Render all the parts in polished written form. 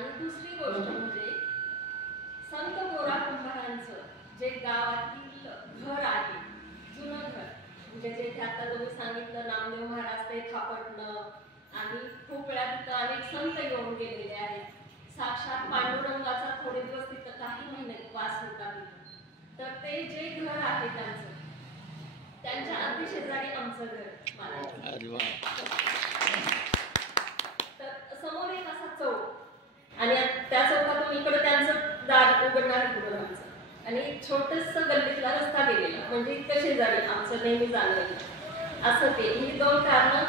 आणि दुसरी गोष्ट म्हणजे संत गोरा कुंभारांचं जे गावातील घर आहे, जुनं घर, म्हणजे जे आता तुम्ही सांगितलं नामदेव महाराज ते थापटणं, आणि खूप वेळा तिथं अनेक संत येऊन गेलेले आहेत. साक्षात पांडुरंगाचा थोडे दिवस तिथं काही महिने वास होता तिथं. तर ते जे घर आहे त्यांच्या अगदी शेजारी आमचं घर. तर समोर एक असा चौक आणि त्या चौकातून इकडे त्यांचं दार उघडणार इकडून आमचं, आणि छोटस गल्लीतला रस्ता गेलेला, म्हणजे इतकं शेजारी आमचं नेहमी जाणं असं ते. ही दोन कारणं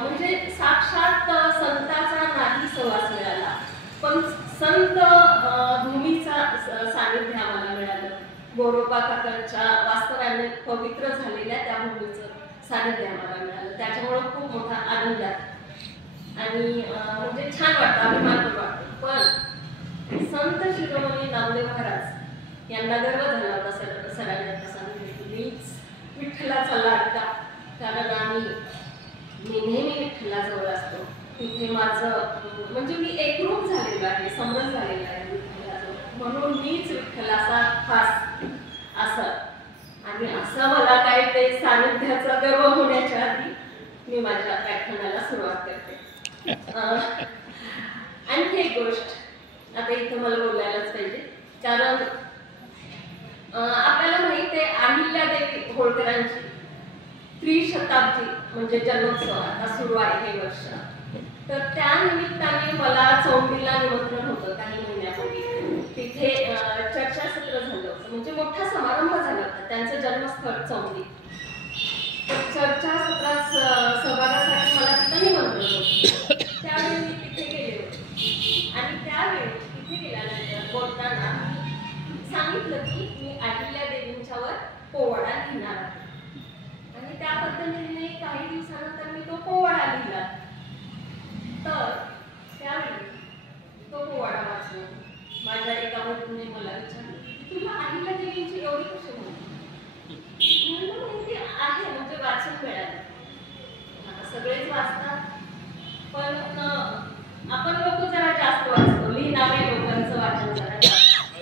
म्हणजे साक्षात संताचा नाही सहवास मिळाला, पण संत भूमीचा सानिध्य आम्हाला मिळालं. गोरोबा काकांच्या वास्तव्याने पवित्र झालेल्या त्या भूमीचं सानिध्य आम्हाला मिळालं. त्याच्यामुळे खूप मोठा आनंद आहे आणि म्हणजे छान वाटतं, अभिमान वाटतो. पण संत शिरोमणी नामदेव महाराज यांना गर्व झाला होता सगळ्यांना सांगितलं, मीच विठ्ठलाचा लाडका, कारण मी नेहमी विठ्ठलाजवळ असतो. तिथे माझं म्हणजे मी एकरूप झालेलो आहे, समज झालेला आहे विठ्ठलाजवळ, म्हणून मीच विठ्ठलाचा खास असं. आणि असं मला काय ते सानिध्याचा गर्व होण्याच्या आधी मी माझ्या व्याख्यानाला सुरुवात करते. आणखी एक गोष्ट आता इथं मला बोलायलाच पाहिजे, कारण आपल्याला माहित आहे अहिल्यादेवी होळकरांची त्रिशताब्दी म्हणजे जन्मोत्सव आता सुरू आहे हे वर्ष. तर त्या निमित्ताने मला चौंडीला निमंत्रण होतं काही महिन्यापूर्वी. तिथे चर्चासत्र झालं होतं, म्हणजे मोठा समारंभ झाला होता, त्यांचं जन्मस्थळ चौंडी. तर चर्चासत्रात सहभागासाठी मला तिथं निमंत्रण होतं. त्यावेळी मी तिथे गेले होते आणि त्यावेळी तिथे गेल्यानंतर बोलताना सांगितलं की मी अहिल्या देवींच्यावर पोवाडा लिहिणार आहे. आणि त्या पद्धतीने काही दिवसानंतर मी तो पोवाडा लिहिला. तर त्यावेळी तो पोवाडा वाचला. माझ्या एका मैत्रिणीने मला विचारलं, तुला अहिल्या देवींची एवढी कशी माहिती? म्हणलं माहिती आहे, म्हणजे वाचन मिळालं. आता सगळेच वाचतात, पण आपण लोक जरा जास्त वाचतो, लिहिणाऱ्या लोकांचं वाचन जरा जास्त.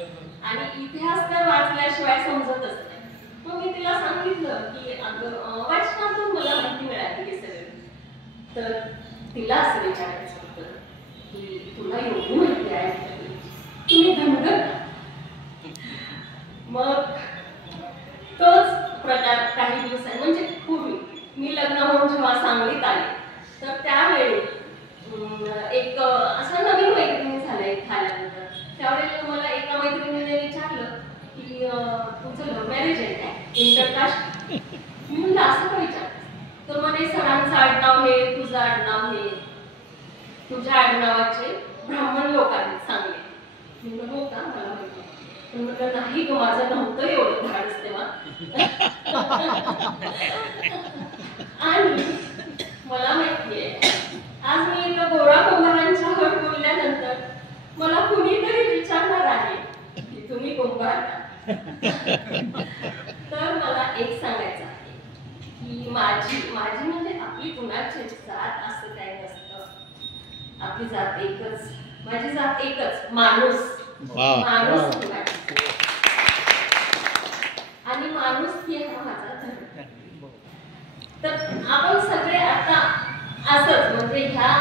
आणि इतिहास तर वाचल्याशिवाय समजतच नाही. मग मी तिला सांगितलं की अगं वाचनातून मला माहिती मिळाली हे सगळं. तर तिला असं विचारायचं होतं की तुला एवढी माहिती आहे, तुम्ही धनगर? मग तोच प्रकार काही दिवसांनी म्हणजे पूर्वी मी लग्न होऊन जेव्हा सांगलीत आले, तर त्यावेळी एक असा नवीन मैत्रिणी झाला इथं आल्यानंतर. त्यावेळेला मला एका मैत्रिणीने विचारलं की तुझं लव्ह मॅरेज आहे काय, इंटरकास्ट? मी म्हणलं असं का विचार? तर म्हणे सरांचं आडनाव हे, तुझं आडनाव हे, तुझ्या आडनावाचे ब्राह्मण लोक आहेत चांगले. मी म्हणलं हो का, मला माहिती. पण म्हटलं नाही ग, माझं नव्हतं एवढं धाडस तेव्हा. आणि मला माहितीये आज मी एका गोरा कुंभारांच्या हट बोलल्यानंतर मला कुणीतरी विचारणार आहे की तुम्ही कुंभार का? तर मला एक सांगायचं आहे की माझी म्हणजे आपली कुणाची जात असं काही नसतं. आपली जात एकच, माझी जात एकच, माणूस. माणूस आणि माणूस ही हा माझा धर्म. तर आपण सगळे आता असंच म्हणजे ह्या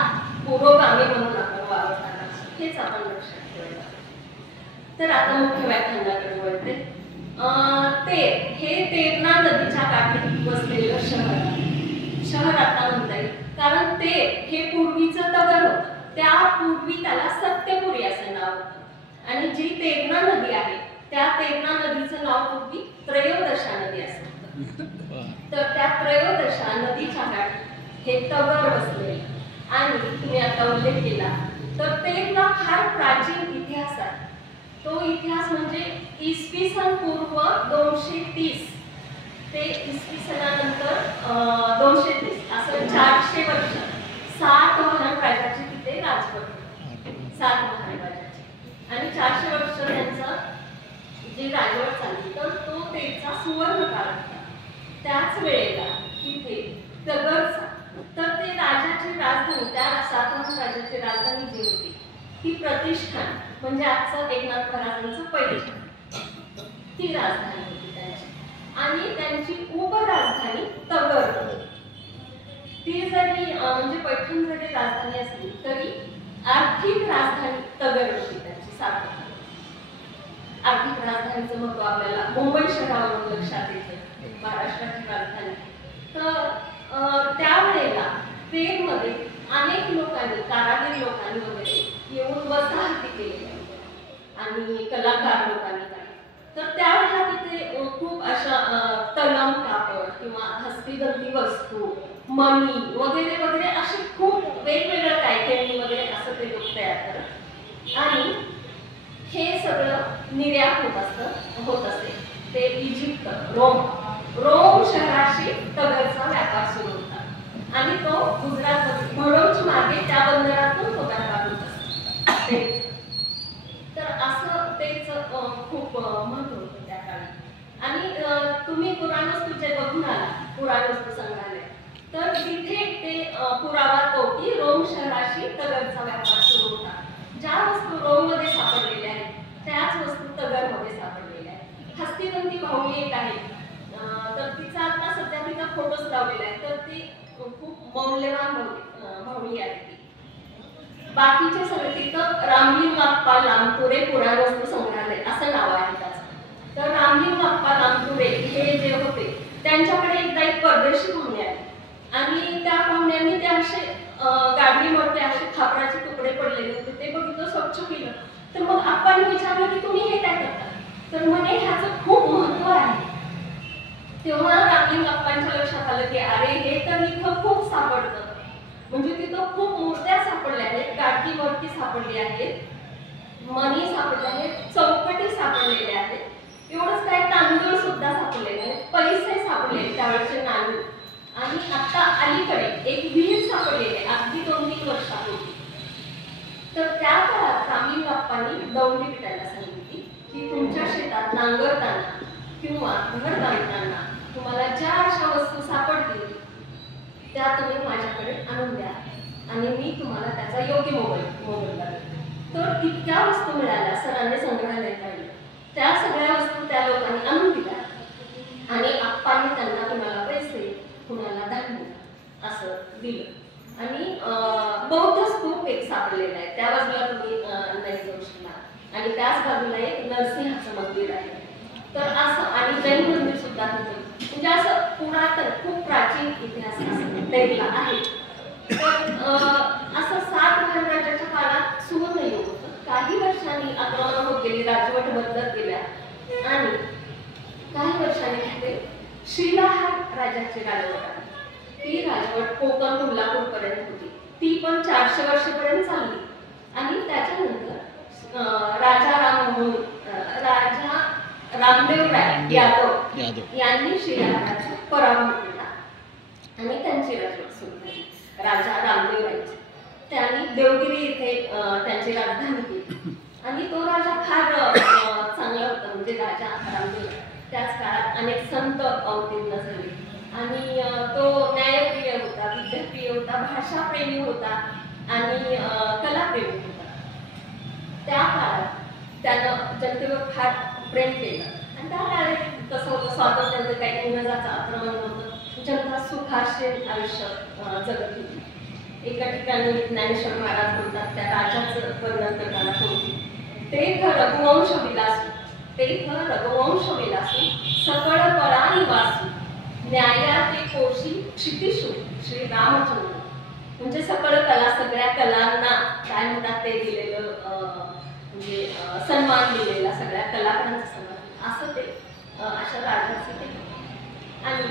पुरोगामी म्हणून आपण वावरताना हेच आपण लक्षात ठेवायला. तर आता मुख्य व्याख्यानाकडे वळते. हे तेरणा नदीच्या काठी वसलेलं शहर आता म्हणता येईल, कारण हे पूर्वीचं तगर होतं. त्यापूर्वी त्याला सत्यपुरी असं नाव होतं. आणि जी तेरणा नदी आहे त्या तेरणा नदीचं नाव पूर्वी त्रयोदशा नदी असं होतं. तर त्या त्रयोदशा नदीच्या काठी हे तगर बसले. आणि तुम्ही आता उल्लेख केला तर तेरणा फार प्राचीन इतिहास आहे. तो इतिहास म्हणजे इसवी सन पूर्व 230 ते इसवी सनानंतर 230 असं 400 वर्ष 7 महान राजाचे तिथे राजवट होते. 7 महान राजाचे आणि 400 वर्ष त्यांचा जे राजवट चालली, तर तो त्यांचा सुवर्ण काळ होता. त्याच वेळेला तिथे तगरचा, तर ते राजाची राजधानी, त्या 7 महान राजाची राजधानी जी होती ही प्रतिष्ठान म्हणजे आजचं एकनाथ महाराजांचं पैठण, ती राजधानी होती त्यांची. आणि त्यांची उपराजधानी तगर होती. ती जरी म्हणजे पैठण जरी राजधानी असली तरी आर्थिक राजधानी तगर होती त्यांची. सातारा आर्थिक राजधानीचं महत्व आपल्याला मुंबई शहरावरून लक्षात येते, महाराष्ट्राची राजधानी. तर त्यावेळेला ट्रेनमध्ये अनेक लोकांनी, कारागीर लोकांनी वगैरे येऊन वसाहती केलेल्या आणि कलाकार लोकांनी काही. तर त्यावेळेला तिथे खूप अशा तलम कापड किंवा हस्तिदंती वस्तू, मणी वगैरे वगैरे असे खूप वेगवेगळं काय खेळणी वगैरे असं ते लोक तयार करत. आणि हे सगळं निर्यात होत असते. ते इजिप्त, रोम शहराशी तगरचा व्यापार सुरू होता आणि तो गुजरात भरूच मार्गे त्या बंदरातून तो व्यापार होत असतो. तर असं तेच खूप महत्व होतं त्या काळी. आणि तुम्ही पुराणवस्तूचे बघून आला, पुराणवस्तू संग्रहालय, तर तिथे ते पुरावा तो की रोम शहराशी तगरचा व्यापार सुरू होता. ज्या वस्तू रोममध्ये सापडलेल्या आहेत त्याच वस्तू तगरमध्ये सापडलेल्या आहेत. हस्तिदंती बाहुली एक आहे, तर तिचा आता सध्या तिचा फोटोच लावलेला आहे. तर ती खूप मौल्यवान बाहुली आहे ती. बाकीचे सगळे तिथं रामलिंगाप्पा लांबतुरे पुराणवस्तू संग्रहालय असं नाव आहे त्याचं. तर रामलिंगाप्पा लांबतुरे हे जे होते त्यांच्याकडे एकदा एक परदेशी पाहुणे आले आणि त्या पाहुण्यांनी ते असे गाडीमध्ये असे खापराचे तुकडे पडलेले होते. ते बघितलं, स्वच्छ केलं. तर मग आपण विचारलं की तुम्ही हे काय करता? तर म्हणे ह्याचं खूप महत्व आहे. तेव्हा रामलिंगाप्पांच्या लक्षात आलं की अरे हे तर इथं खूप सापडतं, म्हणजे तिथं खूप मूर्त्या सापडल्या आहेत, गाठी वरती सापडली आहेत, मणी सापडले आहेत, चौकटी सापडलेल्या आहेत. एवढंच काय, तांदूळ सुद्धा सापडलेले आहेत, पैसे सापडले त्यावेळेचे नाणी. आणि आता अलीकडे एक विहीर सापडलेली आहे, अगदी 2-3 वर्षापूर्वी. तर त्या काळात रामलिंगाप्पांनी दौंडी पिटायला सांगितली की तुमच्या शेतात नांगरताना किंवा घर बांधताना तुम्हाला ज्या अशा वस्तू सापडतील त्या तुम्ही माझ्याकडे आणून द्या आणि मी तुम्हाला त्याचा योग्य मोबदला देईन. तर इतक्या वस्तू मिळाल्या, सरांनी संग्रहालय काढलं. त्या सगळ्या वस्तू त्या लोकांनी आणून दिल्या आणि आप्पांनी त्यांना कुणाला पैसे, कुणाला धान्य असं दिलं. आणि बौद्ध स्तूप एक सापडलेला आहे, त्या बाजूला तुम्ही नाही जाऊ शकणार. आणि त्याच बाजूला एक नरसिंहाचं मंदिर आहे. तर असं, आणि जैन मंदिर सुद्धा तिथे. म्हणजे असं पुरातन, खूप प्राचीन इतिहास असलेला आहे. तर असं सातवाहन राज्याच्या काळात सुवर्ण युग होतं. काही वर्षांनी आक्रमण होत गेली, राजवट बदलत गेल्या आणि काही वर्षांनी तिथे शिलाहार राजाची राजवट आली. ती राजवट कोकण कोल्हापूर पर्यंत होती. ती पण 400 वर्षापर्यंत चालली. आणि त्याच्यानंतर राजा रामदेवराय यादव यांनी शिलाहाराचा पराभव केला आणि त्यांची राजवट सुरू झाली. राजा रामदेवरायची त्यांनी देवगिरी येथे त्यांची राजधानी केली. आणि तो राजा फार चांगला होता, म्हणजे राजा रामदेवराय. त्याच काळात अनेक संत अवतीर्ण झाले आणि तो न्यायप्रिय होता, विद्याप्रिय होता, भाषाप्रेमी होता आणि कलाप्रेमी होता. त्या काळात त्यानं जनतेवर फार प्रेम केलं. आणि त्या काळात कसं होतं, स्वातंत्र्याचं काही इंग्रजाचं आक्रमण होतं, जनता सुखाशील आयुष्य जगत होती. एका ठिकाणी ज्ञानेश्वर महाराज बोलतात, त्या राजाचं वर्णन करताना होती, ते रघुवंश विलासू, सकळ कळा निवासू, न्यायाचे कोशी क्षितिशू श्री रामचंद्र. म्हणजे सकळ कला, सगळ्या कलांना काय म्हणतात ते दिलेलं, म्हणजे सन्मान दिलेला, सगळ्या कलाकारांचा सन्मान, असं ते अशा राजाचं ते. आणि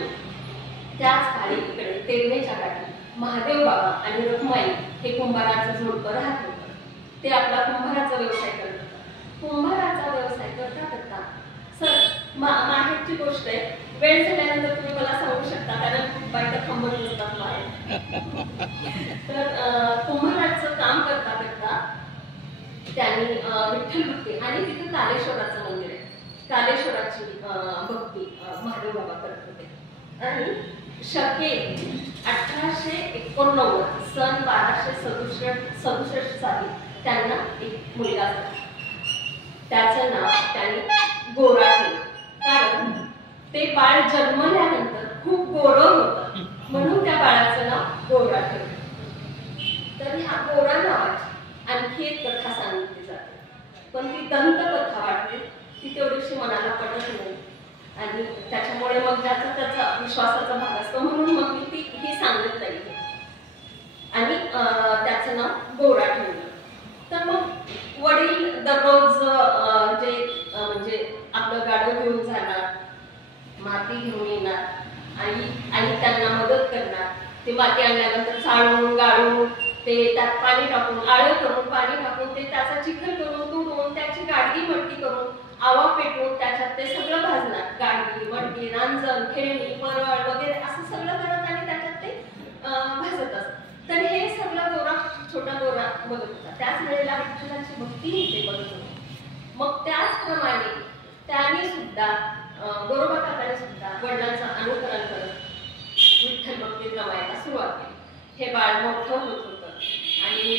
त्याच काळी इकडे तेरणेच्या काठी महादेव बाबा आणि रखुमाई हे कुंभाराचं जोडपं राहत होतं. ते आपला कुंभाराचा व्यवसाय करत होता. कुंभाराचा व्यवसाय करता करता माहेरची गोष्ट आहे, वेळ झाल्यानंतर तुम्ही मला सांगू शकता, कारण खूप बायका थांबत नसतात बाहेर. तर कुंभाराचं काम करता करता त्यांनी विठ्ठल भक्ती आणि तिथे कालेश्वराचं मंदिर आहे, कालेश्वराची भक्ती महादेव बाबा करत होते. आणि शके 1889 सन 1267 साली त्यांना एक मुलगा झाला. त्याचं नाव त्यांनी गोरा ठेवलं, कारण ते बाळ जन्मल्यानंतर खूप गोरं होतं, म्हणून त्या बाळाचं नाव गोरा ठेवलं. तर ह्या गोरा नावाची आणखी एक कथा सांगितली जाते, पण ती दंतकथा वाटते, ती तेवढीशी मनाला पटत नाही आणि त्याच्यामुळे मग ज्याचा त्याचा विश्वासाचा भाग असतो, म्हणून मग मी ती ही सांगत नाही. आणि त्याचं नाव गोरा ठेवलं. तर मग वडील दररोज जे म्हणजे आपलं गाडं घेऊन जाणार, माती घेऊन येणार आणि त्यांना मदत करणार. ते माती आणल्यानंतर चाळून गाळून ते त्यात पाणी टाकून, आळं करून पाणी टाकून, ते त्याचा चिखल करून तुडून त्याची गाडगी मडकी करून आवा पेटवून त्याच्यात ते सगळं भाजणार. गाडगी मडकी रांजण खेळणी परळ वगैरे असं सगळं करत आणि त्याच्यात ते भाजत असत. तर हे सगळं गोरा, छोटा गोरा बघत होता. त्याच वेळेला विठ्ठलाची भक्तीही ते बघत होते. मग त्याचप्रमाणे त्याने सुद्धा गोरोबा काकाने सुद्धा वडिलांचं अनुकरण करत विठ्ठल भक्तीत रमायला सुरुवात केली. हे बाळ मोठं होत होतं आणि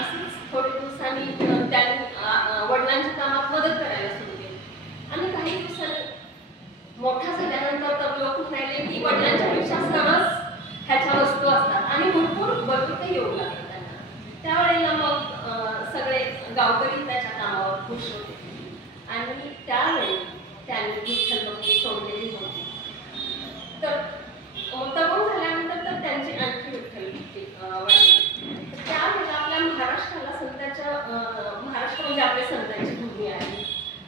असंच थोडे दिवसांनी त्यांनी वडिलांच्या कामात मदत करायला सुरू केली. आणि काही दिवसांनी मोठा झाल्यानंतर तर लोक म्हणाले की वडिलांच्या पेक्षा सरस ह्याच्या वस्तू असतात आणि भरपूर बदलते येऊ लागले त्यांना. त्यावेळेला मग सगळे गावकरी त्याच्या कामावर खुश होते आणि त्यावेळी त्यांनी विठ्ठल भक्ती सोडलेली होती. तर तरुण झाल्यानंतर तर त्यांची आणखी विठ्ठल भक्ती वाढली. त्यावेळेला आपल्या महाराष्ट्राला संतांच्या महाराष्ट्र म्हणजे आपल्या संतांची भूमी आहे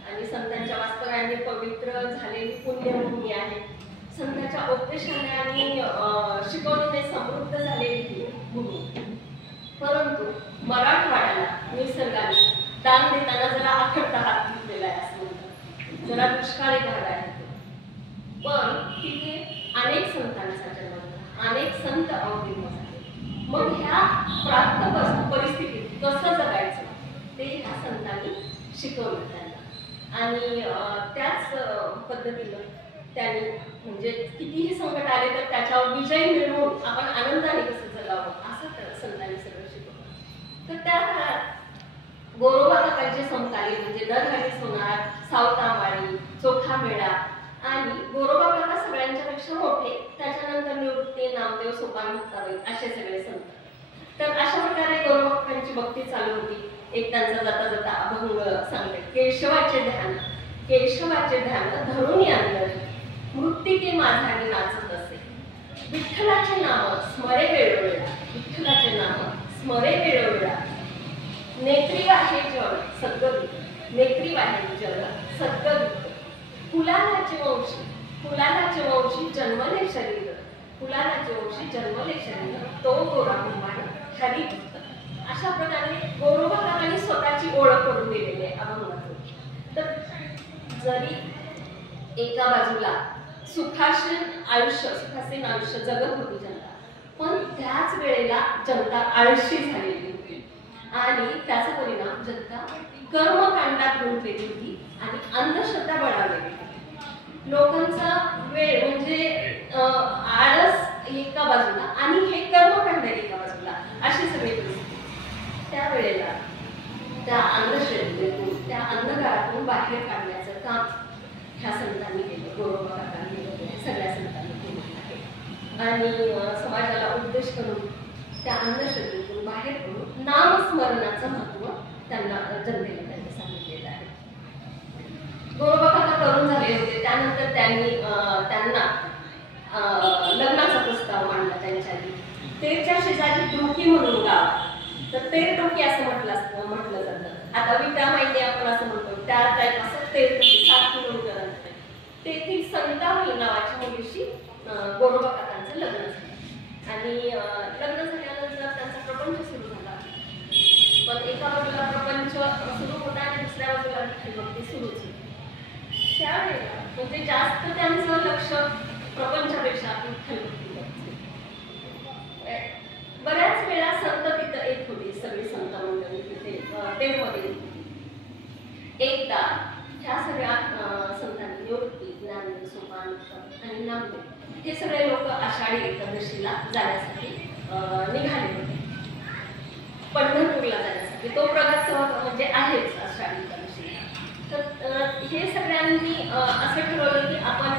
आणि संतांच्या वास्तव्याने पवित्र झालेली पुण्यभूमी आहे. संतांच्या उपदेशाने आणि शिकवणीने समृद्ध झालेली ही भूमी. परंतु मराठवाड्याला निसर्गाने दान देताना जरा आखडता हात घेतलेला आहे असं म्हणतात. जरा दुष्काळी भाग आहे. पण तिथे अनेक संतांचा जन्म झाला, अनेक संत अवतीर्ण झाले. मग ह्या प्राप्त परिस्थितीत कसं जगायचं ते ह्या संतांनी शिकवलं त्यांना. आणि त्याच पद्धतीनं त्यांनी म्हणजे कितीही संकट आले तर त्याच्यावर विजय मिळवून आपण आनंदाने कसं जगावं असं संतांनी सगळं शिकवलं. तर त्या काळात गोरोबा काकांचे समकालीन म्हणजे नरहरी सोनार, सावतामाळी, चोखा मेळा आणि गोरोबा काका सगळ्यांच्या पेक्षा मोठे, त्याच्यानंतर निवृत्ती, नामदेव, सोपान मुक्ताबाई असे सगळे संत. तर अशा प्रकारे गोरोबा काकांची भक्ती चालू होती. एक त्यांचा जाता जाता अभंग सांगते. केशवाचे ध्यान, केशवाचे ध्यान धरून आणलं मृत्तिके माझाने नाचत असे. विठ्ठलाचे नाम स्मरे वेळोवेळा, विठ्ठलाचे नाम स्मरे वेळोवेळा. नेत्री आहे जग सद्गतीत, नेत्री आहे जग सद्गतीत. फुलालाचे वंशी, फुलालाचे वंशी जन्मले शरीर, फुलालाचे वंशी जन्मले शरीर, तो गोरा कुंभार हरी भक्त. अशा प्रकारे गोरोबा काकांनी स्वतःची ओळख करून दिलेली आहे अभंगातून. तर जरी एका बाजूला सुखासीन आयुष्य जगत होती जनता, पण त्याच वेळेला जनता आळशी झालेली होती आणि त्याचा परिणाम जनता कर्मकांडात गुंतलेली होती आणि अंधश्रद्धा बळावलेली होती. लोकांचा वेळ म्हणजे आळस एका बाजूला आणि हे कर्मकांड एका बाजूला, अशी सगळी परिस्थिती. त्यावेळेला त्या अंधश्रद्धेतून, त्या अंधकारातून बाहेर काढण्याचं काम ह्या संतांनी केलं, गोरोबा काकांनी केलं, सगळ्या संतांनी केलेलं आहे. आणि समाजाला उद्देश करून त्या अंधश्रद्धेतून बाहेर पडून नामस्मरणाचं महत्व त्यांना जनतेला त्यांनी सांगितलेलं आहे. गोरोबा काका तरुण झाले होते, त्यानंतर त्यांनी त्यांना लग्नाचा प्रस्ताव मांडला त्यांच्या आधी. तेरच्या शेजारी डोकी म्हणून गाव, तर तेर डोकी असं म्हटलं जातं. आता विटा माहिती आपण असं म्हणतो, त्या टाईप असं तेर डोकी 7 किलोमीटर अंतर. तेथील संताबाई नावाच्या मुलीशी गोरोबा काकांचं लग्न झालं आणि लग्न झाल्यानंतर त्यांचा प्रपंच सुरू झाला. पण एका बाजूला प्रपंच सुरू होता आणि दुसऱ्या बाजूला विठ्ठल भक्ती सुरू झाली. त्यावेळेला म्हणजे जास्त त्यांचं लक्ष प्रपंचापेक्षा विठ्ठल भक्तीवर. बऱ्याच वेळा संत तिथं येत होती, सगळी संत मंडळी तिथे तेरमध्ये. एकदा ह्या सगळ्या संतांनी निवृत्ती, ज्ञानदेव, सोपान आणि नामदेव हे सगळे लोक आषाढी एकादशीला जाण्यासाठी निघाले होते, पंढरपूरला जाण्यासाठी. तो प्रघात आहेच आषाढी एकादशीला. तर हे सगळ्यांनी असं ठरवलं की आपण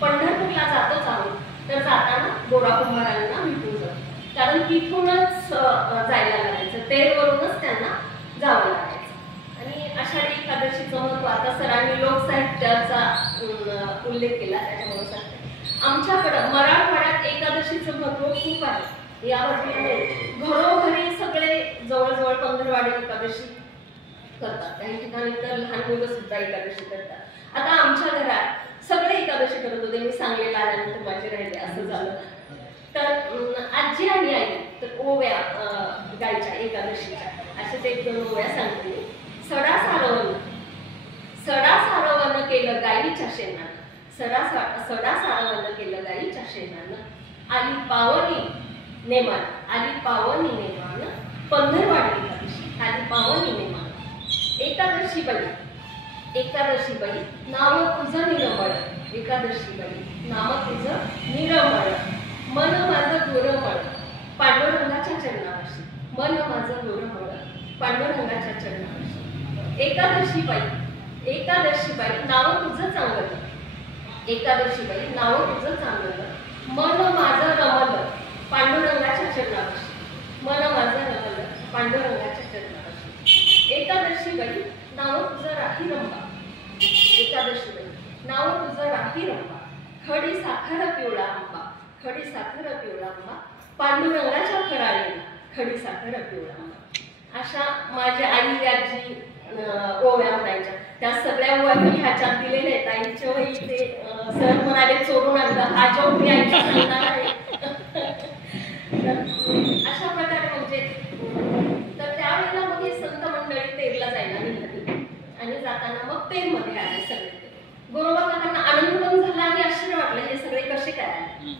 पंढरपूरला जातोच आहोत, तर जाताना गोरा कुंभारांना भेटून जाऊ, कारण तिथूनच जायला लागायचं, तेरवरूनच त्यांना जावं लागायचं. आणि आषाढी एकादशीचं महत्व आता सरांनी लोकसाहित्याचा उल्लेख केला, त्याच्यामुळे सांगते. आमच्याकडं मराठवाड्यात एकादशीचं महत्व खूप आहे. यावर घरोघरी सगळे जवळजवळ पंधरवाडी एकादशी करतात, काही ठिकाणी तर लहान मुलं सुद्धा एकादशी करतात. आता आमच्या घरात सगळे एकादशी करत होते, मी सांगलेलं आल्यानंतर माझे राहिले असं झालं. तर आजी आणि आई तर ओव्या गायच्या एकादशीच्या, असेच एक दोन ओव्या सांगते. सडा सारवण केलं गाईच्या शेणानं, सडा सारवण केलं गाईच्या शेणानं, आली पावनी नेमान पंधरवाडी एकादशी, आली पावनी नेमान. एकादशी बाई नाव तुझं निरमळ, एकादशी बाई नाव तुझं निरमळ, मन माझं गोरमळ पांडुरंगाच्या चरणावशी, मन माझं गोरमळ पांडुरंगाच्या चरणावशी. एकादशी बाई नाव तुझं चांगलं, एकादशी बाई नाव तुझं चांगलं, मन माझं रमलं पांडुरंगाच्या चरणावशी, मन माझं रमलं पांडुरंगाच्या चरणावशी. एकादशी बाई नाव तुझं राही रंबा, एकादशी बाई नाव तुझं राही रंबा, खडी साखर पिवळा आंबा, खडी साखर पिवळा आंबा पांडुरंगाच्या फराळीला, खडी साखर पिवळा आंबा. अशा माझ्या आई आजी ओव्या म्हणायच्या. त्या सगळ्या ओव्या मी ह्याच्यात दिलेल्या आहेत. आईच्या वही ते सर म्हणाले चोरून आणला, हा जो मी आईच्या सांगणार आहे. अशा प्रकारे म्हणजे तर त्यावेळेला मग हे संत मंडळी तेरला जायला निघाली आणि जाताना मग तेरमध्ये आले सगळे. गोरोबा काकांना आनंद पण झाला आणि आश्चर्य वाटलं, हे सगळे कसे काय आले.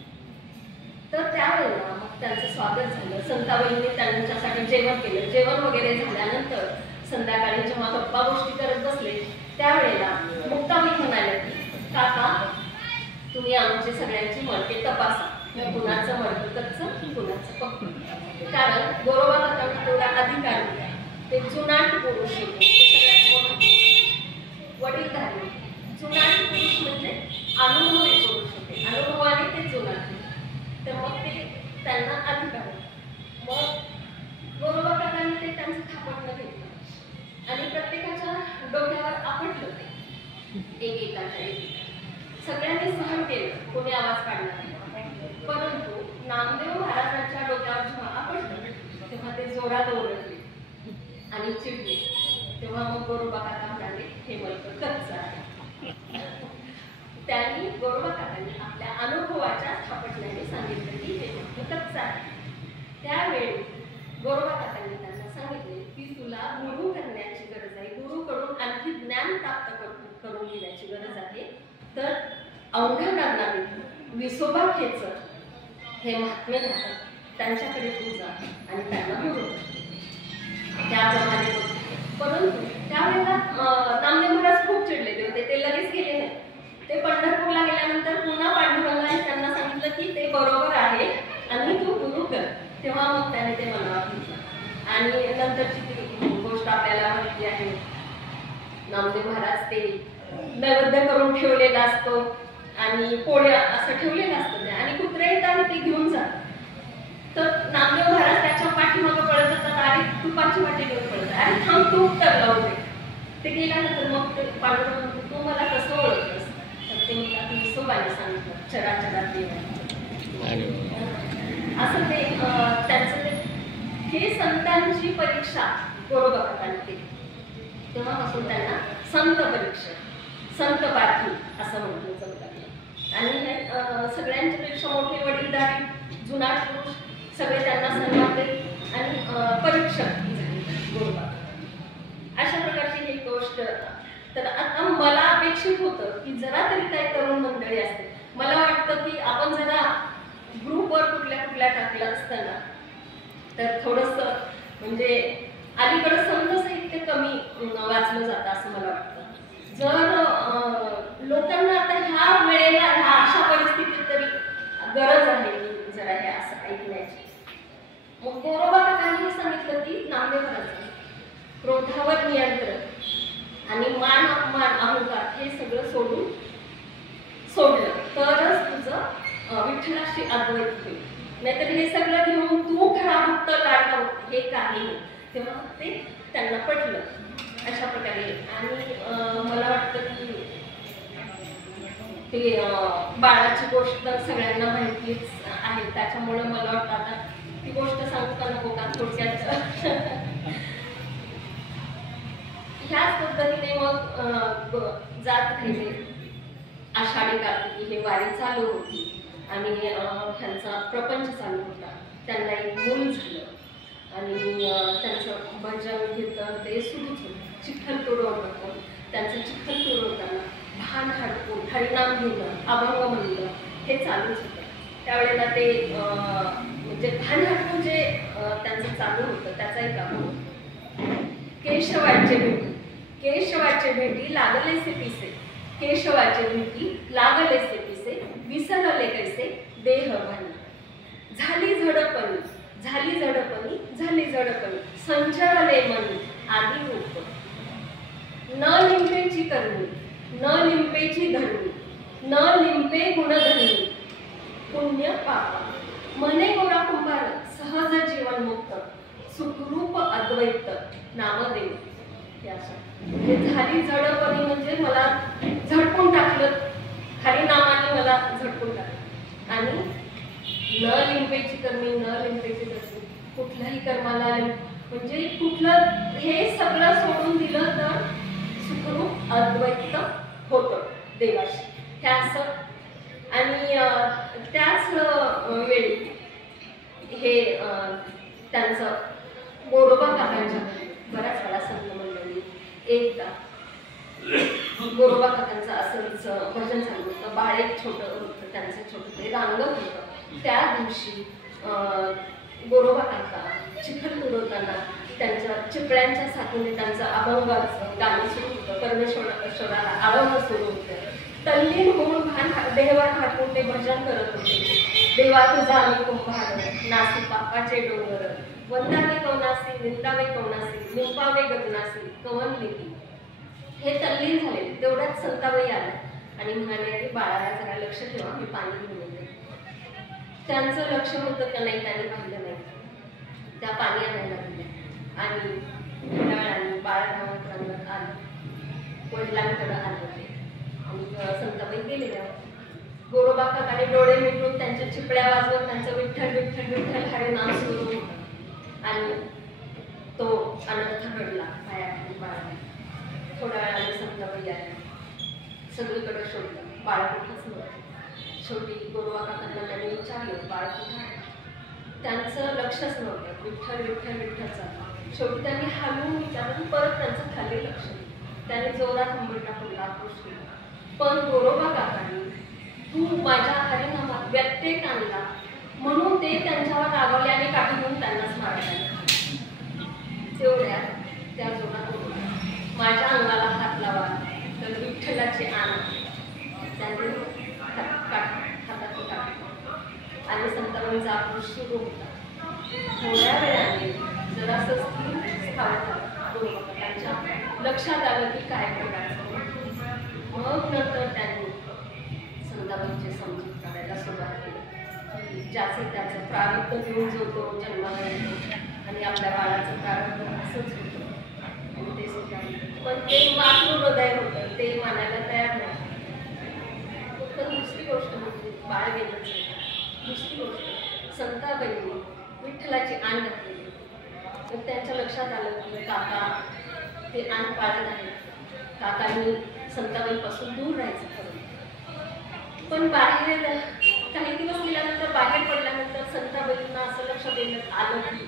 तर त्यावेळेला मग त्यांचं स्वागत झालं. संताबाईंनी त्यांच्यासाठी जेवण केलं. जेवण वगैरे झाल्यानंतर संध्याकाळी जेव्हा गप्पा गोष्टी करत बसले त्यावेळेला मुक्ताबाई म्हणाल्या की काका तुम्ही आमची सगळ्यांची मडके तपासा, कुणाचं मडकं कच्चं कुणाचं पक्कं. कारण गोरोबा काकांना तेवढा अधिकार होता. ते जुनाट पुरुष होते, ते सगळ्यात मोठे वडीलधारी होते. जुनाट पुरुष म्हणजे अनुभवी पुरुष होते, अनुभवाने ते जुनाट होते. तर मग ते त्यांना अधिकार होता. मग गोरोबा काकांनी ते त्यांचं थापटणं घेतलं आणि प्रत्येकाच्या डोक्यावर आपटलं ते एकेकाच्या. सगळ्यांनी सहन केलं, कोणी आवाज काढला नाही. परंतु नामदेव महाराजांच्या डोक्यावर जेव्हा आपटलं तेव्हा ते जोरात ओरडले आणि चिडले. तेव्हा मग गोरोबा काका म्हणाले हे मडकं कच्चं आहे. त्यांनी गोरोबा काकांनी आपल्या अनुभवाच्या थापटण्याने सांगितलं की हे मडकं कच्चं आहे. त्यावेळी गोरोबा काकांनी त्यांना सांगितले की तुला गुरु करण्याची गरज आहे, गुरुकडून आणखी ज्ञान प्राप्त करून घेण्याची गरज आहे. तर अवघ्या नागनाथ विसोबा खेचर हे महात्मे राहतात, त्यांच्याकडे तू जा आणि त्यांना गुरु त्याप्रमाणे. परंतु त्यावेळेला नामदेव महाराज खूप चिडलेले होते, ते लगेच गेले नाही. ते पंढरपूरला गेल्यानंतर पुन्हा पांडुरंगाने त्यांना सांगितलं की ते बरोबर आहे आणि तू गुरु कर. तेव्हा मग त्याने ते मनावर घेतलं आणि नंतरची ती गोष्ट आपल्याला माहिती आहे. नामदेव महाराज ते नैवेद्य करून ठेवलेला असतो आणि पोळ्या असं ठेवलेलं असतं ते, आणि कुत्रे येतात ते घेऊन जातात. तर नामदेव महाराज त्याच्या पाठीमागं पळत जातात, अरे तुपाची वाटी घेऊन पळत, अरे थांब तूप तर लावून दे. ते गेल्यानंतर मग ते पांडुरंग तू मला कसं ओळखलंस, तर ते मला विसोबाने सांगितलं चराचरात देव असं ते त्यांचं ते. हे संतांची परीक्षा गोरोबा काकांनी केली. तेव्हापासून त्यांना संत परीक्षा, संत पाठी असं म्हटलं जाऊ लागलं. आणि हे सगळ्यांच्या पेक्षा मोठे वडीलधारी जुनाट पुरुष सगळे त्यांना सन्मान देत आणि परीक्षक झाले गोरोबा. अशा प्रकारची ही गोष्ट. तर आता मला अपेक्षित होतं की जरा तरी काही तरुण मंडळी असते. मला वाटतं की आपण जरा ग्रुपवर कुठल्या कुठल्या टाकलं असताना तर थोडंसं म्हणजे अलीकडं संत साहित्य कमी वाचलं जातं असं मला वाटतं. जर लोकांना आता ह्या वेळेला ह्या अशा परिस्थितीत तरी गरज आहे की जरा हे असं ऐकण्याची. मग गोरोबा काकांनी सांगितलं की नामदेव महाराज क्रोधावर मान अपमान अहंकार हे सगळं सोडलं तरच तुझं विठ्ठलाशी अद्वैत होईल. नाहीतर हे सगळं घेऊन तू खरा भक्त लाडका हे काही नाही. तेव्हा ते त्यांना पटलं अशा प्रकारे. आणि मला वाटतं की ते बाळाची गोष्ट सगळ्यांना माहितीच आहे, त्याच्यामुळे मला वाटतं आता ती गोष्ट सांगू का नको का थोडक्यात. ह्याच पद्धतीने मग जात राहिले. आषाढी कार्तिकी हे वारी चालू होती आणि त्यांचा प्रपंच चालू होता. त्यांना एक मूल झालं आणि त्यांचं भजन कीर्तन ते सुरूच होतं. चिखल तुडवणं, त्यांचं चिखल तुडवताना भान हडकून हरिनाम घेणं, अभंग म्हणणं हे चालूच होतं. त्यावेळेला ते म्हणजे भान हडकून जे त्यांचं चालू होतं त्याचा एक अभंग. केशवाचे भेटी, केशवाचे भेटी लागलेसे पिसे, केशवाचे भेटी लागलेसे पिसे, विसरले कैसे देह भानी. झाली झडपणी, झाली झडपणी, झाली झडपणी, संचरले मनी आदी रूप. न लिंपेची करणी, न लिंपेची धरणी, न लिंपे गुणधर्मी, पुण्य पापा. मने गोरा कुंभार सहज जीवन मुक्त, सुखरूप अद्वैत नामदेव. हे झाली झडपणी म्हणजे मला झडपून टाकलं, हरी नामाने मला झडपून टाकलं. आणि न लिंपेची कर्मी, न लिंपेची धरणी, कुठल्याही कर्माला म्हणजे कुठलं हे सगळं सोडून दिलं तर सुखरूप अद्वैत होतं देवाशी. हे असं. आणि त्याच वेळी हे त्यांचं गोरोबा काकांच्या बऱ्याच वेळा संत मंडळी एकदा गोरोबा काकांचं असंच भजन चालू होतं. बाळ एक छोटं होतं, त्यांचं छोटं ते रांगत होतं. त्या दिवशी गोरोबा काका चिखल तुडवताना त्यांच्या चिपळ्यांच्या साथीने त्यांचं अभंगाचं गाणं सुरू होतं. परमेश्वराला आळवणं सुरू होतं. तल्लीन होऊन भान देवात हातून ते भजन करत होते. देवा तुझा आम्ही कुंभार, नासी पापाचे डोंगर, वंदावे कवनासी, निंदावे कवनासी, निंपावे गगनासी, कवन लिपी. हे तल्लीन झाले. तेवढ्याच संताबाई आल्या आणि म्हणाले की बाळाला जरा लक्ष ठेवा, मी पाणी घेऊन येते. त्यांचं लक्ष होतं का नाही त्यांनी पाहिलं नाही. त्या पाणी आणायला लागल्या आणि थोड्या वेळाने बाळ गावात आलं, वडिलांकडे आले होते आणि संताबाई गेलेल्या. गोरोबा काकाने डोळे मिटून त्यांच्या चिपळ्या वाजवत त्यांचं विठ्ठल विठ्ठल विठ्ठल हरे नाम सुरू होतं आणि तो अनर्थ घडला पायाखाली बाळाला. थोड्या वेळाने संताबाई आल्या, सगळीकडे शोधलं, बाळ कुठंच नव्हतं. शेवटी गोरोबा काकांना त्यांनी विचारलं बाळ कुठं आहे. त्यांचं लक्षच नव्हतं, विठ्ठल विठ्ठल विठ्ठल चाललं. शेवटी त्यांनी हलवून विचारून परत त्यांचं खाली लक्ष. त्याने जोरात मुंबईला पडला आक्रोश केला. पण गोरोबा काकांनी तू माझ्या हरिनामात व्यत्यय आणला म्हणून ते त्यांच्यावर रागवले आणि काठी घेऊन त्यांनाच मारले. तेवढ्या त्या जोरात माझ्या अंगाला हात लावा तर विठ्ठलाची आण. त्यांनी हातात काठी आणि संतांचा आक्रोश सुरू होता. थोड्या वेळाने जरासं त्यांच्या लक्षात आलं की काय करायचं. मग नंतर त्यांनी संतांचे समजूत काढायला सुरुवात केली की ज्याचं त्याचं प्रारब्ध घेऊन जो तो जन्माला येतो आणि आपल्या बाळाचं प्रारब्ध असंच होतं आणि ते सुद्धा. पण ते मातृ हृदय होतं, ते मानायला तयार नाही. फक्त दुसरी गोष्ट म्हणजे बाळ गेलंच. दुसरी गोष्ट संताबाईंनी विठ्ठलाची आण घातलेली. तर त्यांच्या लक्षात आलं की काका ते आण पाळत आहे. काकांनी संताबाईपासून दूर राहायचं ठरवलं. पण बाहेर काही दिवस गेल्यानंतर बाहेर पडल्यानंतर संताबाईंना असं लक्षात देण्यात आलं की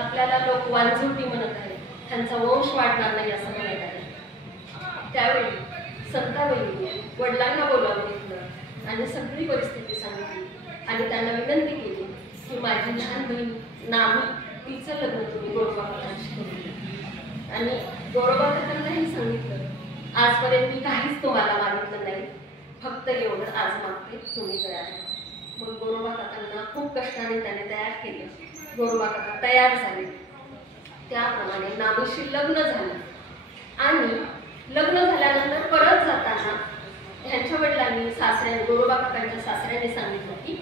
आपल्याला लोक वांझोटी म्हणत आहेत, त्यांचा वंश वाढणार नाही असं म्हणत आहे. त्यावेळी संताबाईंनी वडिलांना बोलावून घेतलं आणि सगळी परिस्थिती सांगितली आणि त्यांना विनंती केली की माझी लहान बहीण नामी तिचं लग्न तुम्ही गोरोबा काकांशी करून. आणि गोरोबा काकांनाही सांगितलं आजपर्यंत मी काहीच तुम्हाला मागितलं नाही, फक्त एवढं आज मागते, तुम्ही तयार. मग गोरोबा काकांना खूप कष्टाने त्याने तयार केलं. गोरोबा काका तयार झाले. त्याप्रमाणे नामीशी लग्न झालं आणि लग्न झाल्यानंतर परत जाताना ह्यांच्या वडिलांनी गोरोबा काकांच्या सासऱ्याने सांगितलं की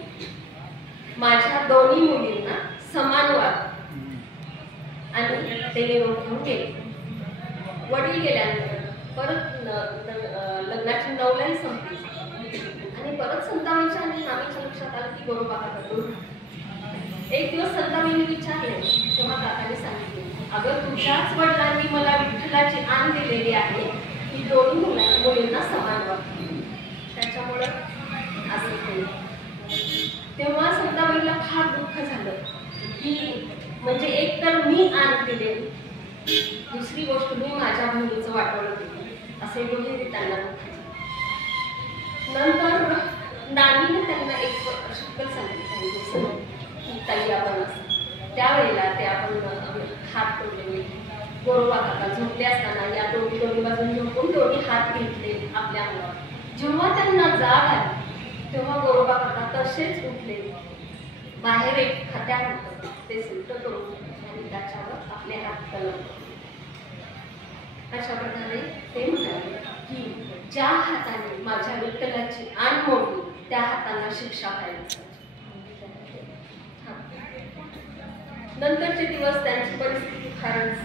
माझ्या दोन्ही मुलींना समान वाग, आणि ते निरोप घेऊन गेले. वडील गेल्यानंतर परत लग्नाची नवलाई संपली आणि परत संताबाईच्या आणि नामीच्या लक्षात आलं की गोरोबा काका. एक दिवस संताबाईंनी विचारले तेव्हा काकाने सांगितले, अगं तुझ्याच वडिलांनी मला विठ्ठलाची आण दिलेली आहे की दोन्ही मुलींना समान वाग, त्याच्यामुळं असं केलं. तेव्हा संताबाईला फार दुःख झालं की म्हणजे एक तर मी आण दिलेली, दुसरी गोष्ट मी माझ्या बहिणीचं वाटवलं केलं, असे दोन्ही त्यांना दुःख झालं. नंतर नानीने त्यांना एक शब्द सांगितलं की ताई आपण असं, त्यावेळेला ते आपण हात तोडले. गोरोबा काका झोपले असताना या दोन्ही बाजून झोपून दोन्ही हात घेतले आपल्या अंगावर. जेव्हा त्यांना जाग आली तेव्हा गोरोबा काका तसेच उठले, बाहेर एक खात्या होतं ते सुट्ट करून आणि त्याच्यावर आपले हात कलवले. अशा प्रकारे ते म्हणाले की ज्या हाताने माझ्या विठ्ठलाची आण मोडली त्या हातांना शिक्षा व्हायला. नंतरचे दिवस त्यांची परिस्थिती फारच